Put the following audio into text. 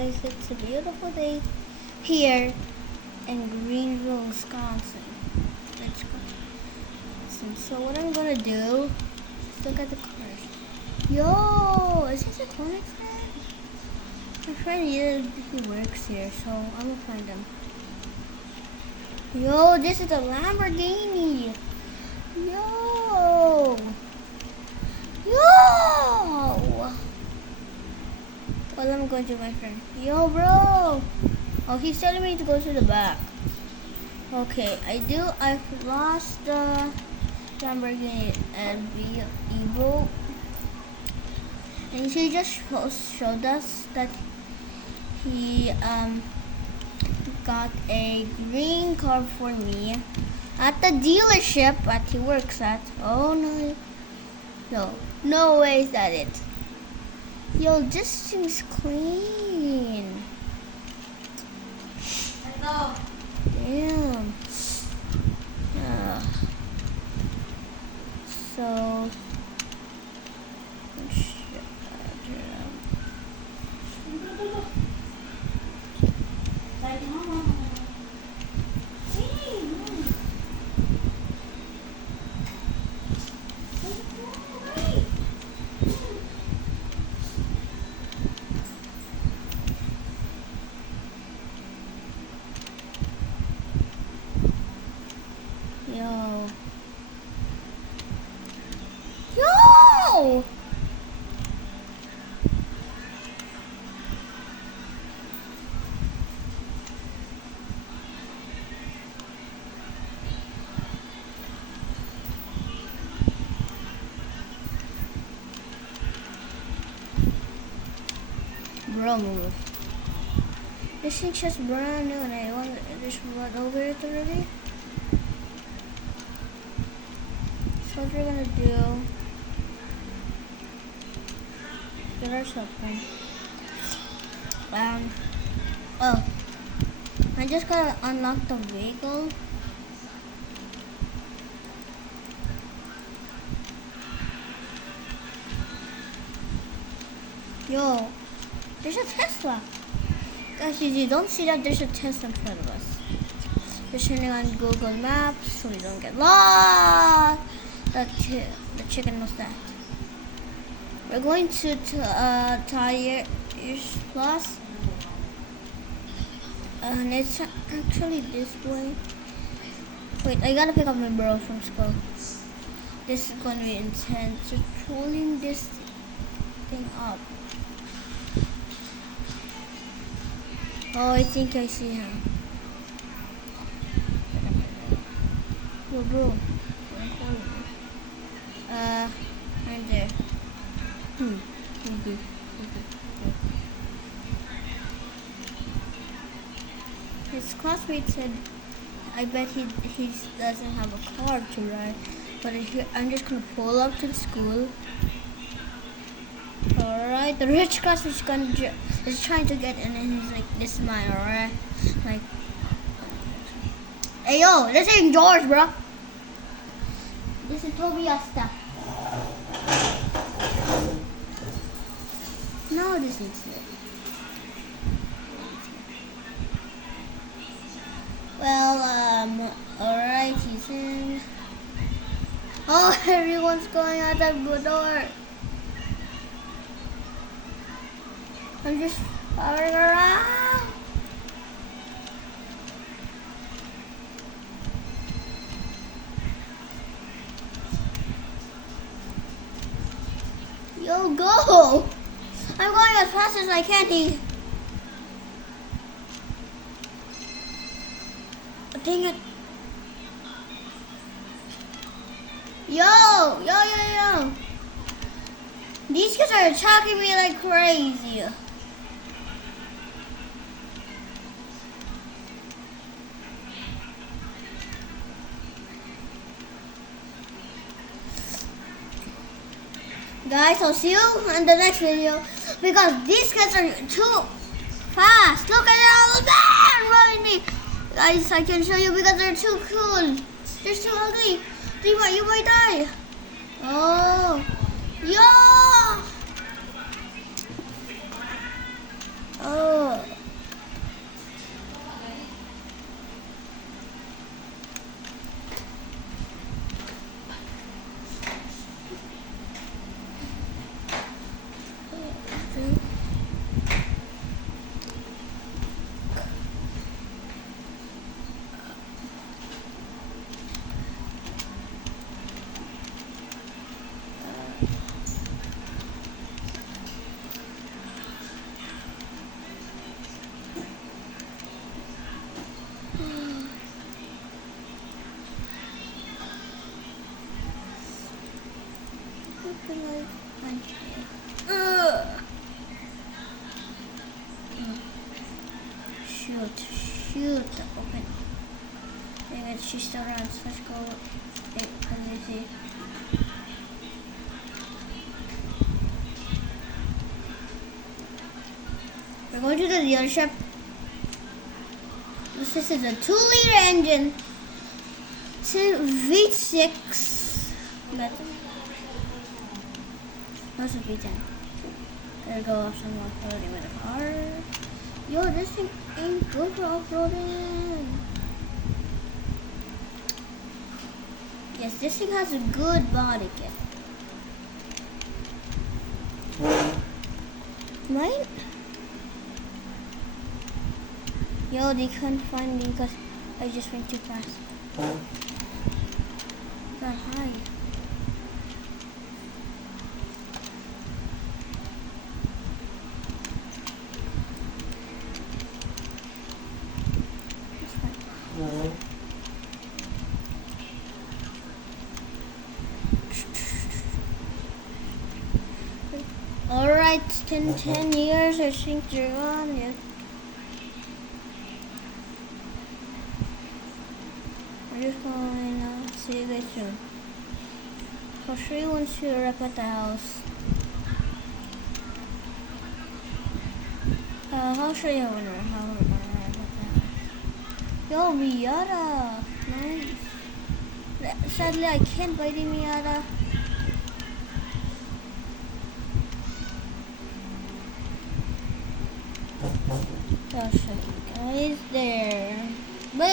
guys, it's a beautiful day here in Greenville, Wisconsin. So what I'm gonna do is look at the cars. Yo, is this a Conex man? My friend here, he works here, so I'm gonna find him. Yo, this is a Lamborghini. Yo. Well, I'm going to my friend. Yo, bro. Oh, he's telling me to go to the back. Okay, I've lost the Lamborghini Evo. And he just showed us that he got a green car for me at the dealership that he works at. Oh no. No way is that it. Yo, this seems clean. Hello. Damn. So. Yo! Bro, move. This thing's just brand new and I want to just run over it already. So what we're gonna do, get ourselves one. Oh, I just gotta unlock the vehicle. Yo, there's a Tesla. Guys, if you don't see that, there's a Tesla in front of us. We're turning on Google Maps so we don't get lost. The chicken knows that. We're going to Tire Plus. And it's actually this way. Wait, I gotta pick up my bro from school. This is gonna be intense. Just pulling this thing up. Oh, I think I see him. Yo, bro. I'm there. His classmate said, I bet he doesn't have a car to ride, but I'm just gonna pull up to the school. Alright, the rich classmate is trying to get in and he's like, this is mine, alright? Like, hey yo, this ain't George, bro. This is Tobias stuff. No, this is it. Well, alright, he's in. Oh, everyone's going out the door. I'm just following around. Yo, go! I'm going as fast as I can. Dang it. Yo! These kids are attacking me like crazy. Guys, I'll see you in the next video because these kids are too fast. Look at all of them running me. Guys, I can show you because they're too cool. They're too ugly. You might die. Oh. Yo. Oh. Shoot. Open. Dang it, she still runs. Let's go. Wait, let me see. We're going to the dealership. This is a 2-liter engine. It's a V6. That's a V10. Gotta go off some off-roading with a car. Yo, this thing ain't good for off-roading. Yes, this thing has a good body kit. Right? Yo, they couldn't find me because I just went too fast. Got high. Alright, it's 10 years, I think they're on. Yeah. We're just going to see you guys soon. I'll show you once you're up at the house. I'll show you when we're up at the house. Yo, Miata! Nice. Sadly, I can't buy the Miata. I'll show you guys there.